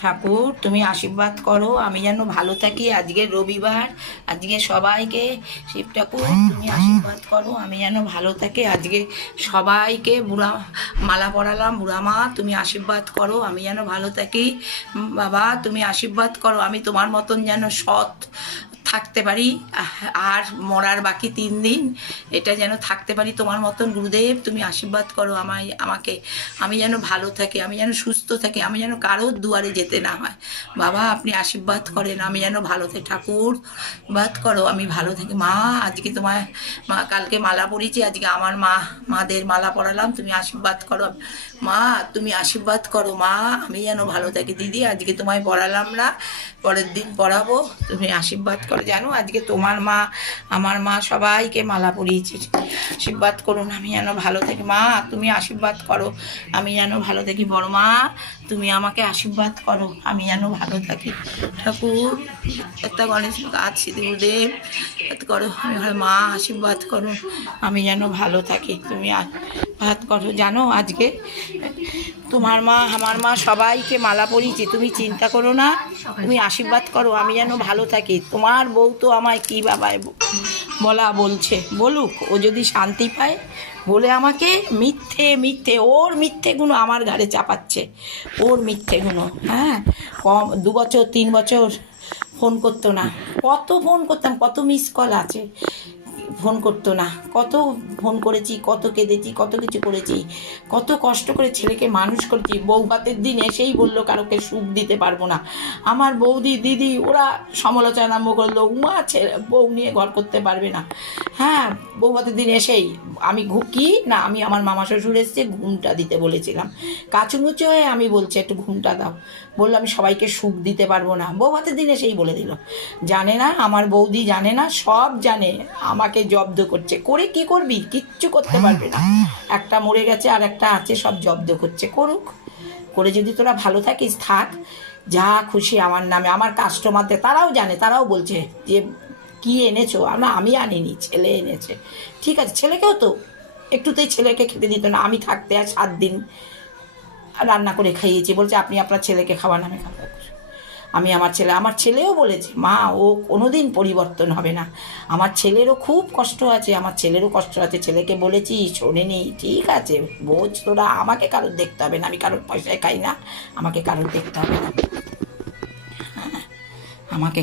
ঠাকুর, তুমি আশীর্বাদ করো, আমি যেন ভালো থাকি। আজকে রবিবার, আজকে সবাইকে শিব ঠাকুর, তুমি আশীর্বাদ করো, আমি যেন ভালো থাকি। আজকে সবাইকে বুড়া মালা পরালাম, বুড়া মা, তুমি আশীর্বাদ করো, আমি যেন ভালো থাকি। বাবা, তুমি আশীর্বাদ করো, আমি তোমার মতন যেন সৎ থাকতে পারি। আর মরার বাকি তিন দিন এটা যেন থাকতে পারি তোমার মতন। গুরুদেব, তুমি আশীর্বাদ করো আমায়, আমাকে। আমি যেন ভালো থাকি, আমি যেন সুস্থ থাকি, আমি যেন কারোর দুয়ারে যেতে না হয়। বাবা, আপনি আশীর্বাদ করেন, আমি যেন ভালো থাকি। ঠাকুর বাদ করো, আমি ভালো থাকি। মা, আজকে তোমার মা, কালকে মালা পরিয়েছি আজকে আমার মা, মাদের মালা পড়ালাম, তুমি আশীর্বাদ করো। মা, তুমি আশীর্বাদ করো, মা, আমি যেন ভালো থাকি। দিদি, আজকে তোমায় পড়ালাম না, পরের দিন পড়াবো, তুমি আশীর্বাদ করো। জানো? আজকে তোমার মা, আমার মা সবাইকে মালা পরিয়েছি। আশীর্বাদ করুন, আমি যেন ভালো থাকি। মা, তুমি আশীর্বাদ করো। আমি যেন ভালো থাকি। বড় মা, তুমি আমাকে আশীর্বাদ করো। আমি যেন ভালো থাকি। ঠাকুর, একটা গণেশ গাছ সিদ্ধদেব করো। মা, আশীর্বাদ করো। আমি যেন ভালো থাকি। তুমি আশীর্বাদ করো। জানো, আজকে তোমার মা, আমার মা সবাইকে মালা পরিয়েছি। তুমি চিন্তা করো না, তুমি আশীর্বাদ করো, আমি যেন ভালো থাকি। তোমার বউ তো আমায় কী বাবায় বলা বলছে। বলুক, ও যদি শান্তি পায়, বলে আমাকে মিথ্যে মিথ্যে, ওর মিথ্যেগুলো আমার ঘাড়ে চাপাচ্ছে। ওর মিথ্যেগুলো হ্যাঁ? কম, দু বছর, তিন বছর ফোন করতো না। কত ফোন করতাম, কত মিস কল আছে। ফোন করতো না। কত ফোন করেছি, কত কেঁদেছি, কত কিছু করেছি। কত কষ্ট করে ছেলেকে মানুষ করেছি। বউ ভাতের দিন এসেই বলল, কারোকে সুখ দিতে পারব না। আমার বৌদি, দিদি, ওরা সমালোচনা আরম্ভ করল উমা ছেলে, বউ নিয়ে ঘর করতে পারবে না। হ্যাঁ বউ ভাতের দিন এসেই আমি ঘুকি না, আমি আমার মামা শ্বশুর এসছে, ঘুমটা দিতে বলেছিলাম। কাচুমুচু হয়ে আমি বলছি, একটু ঘুমটা দাও। বলল, আমি সবাইকে সুখ দিতে পারব না। বউ ভাতের দিন এসেই বলে দিল। জানে না, আমার বৌদি জানে না, সব জানে। আমাকে জব্দ করছে। করে কি করবি? কিচ্ছু করতে পারবে না। একটা মরে গেছে আর একটা আছে, সব জব্দ করছে। করুক। করে যদি তোরা ভালো থাকিস, থাক। যা খুশি আমার নামে। আমার কাস্টমারদের তারাও জানে, তারাও বলছে যে, কি এনেছো? আমরা আমি আনিনি, ছেলে এনেছে। ঠিক আছে, ছেলেকেও তো একটুতেই ছেলেকে খেতে দিত না। আমি থাকতে আর সাত দিন রান্না করে খাইয়েছি। বলছে, আপনি আপনার ছেলেকে খাওয়ান আমি খাব আমি আমার ছেলে, আমার ছেলেও বলেছে, মা, ও কোনো দিন পরিবর্তন হবে না। আমার ছেলেরও খুব কষ্ট আছে, আমার ছেলেরও কষ্ট আছে। ছেলেকে বলেছি শোনেনি ঠিক আছে, বোঝ তোরা, আমাকে কারোর দেখতে হবে না, আমি কারোর পয়সায় খাই না, আমাকে কারোর দেখতে হবে না। হ্যাঁ আমাকে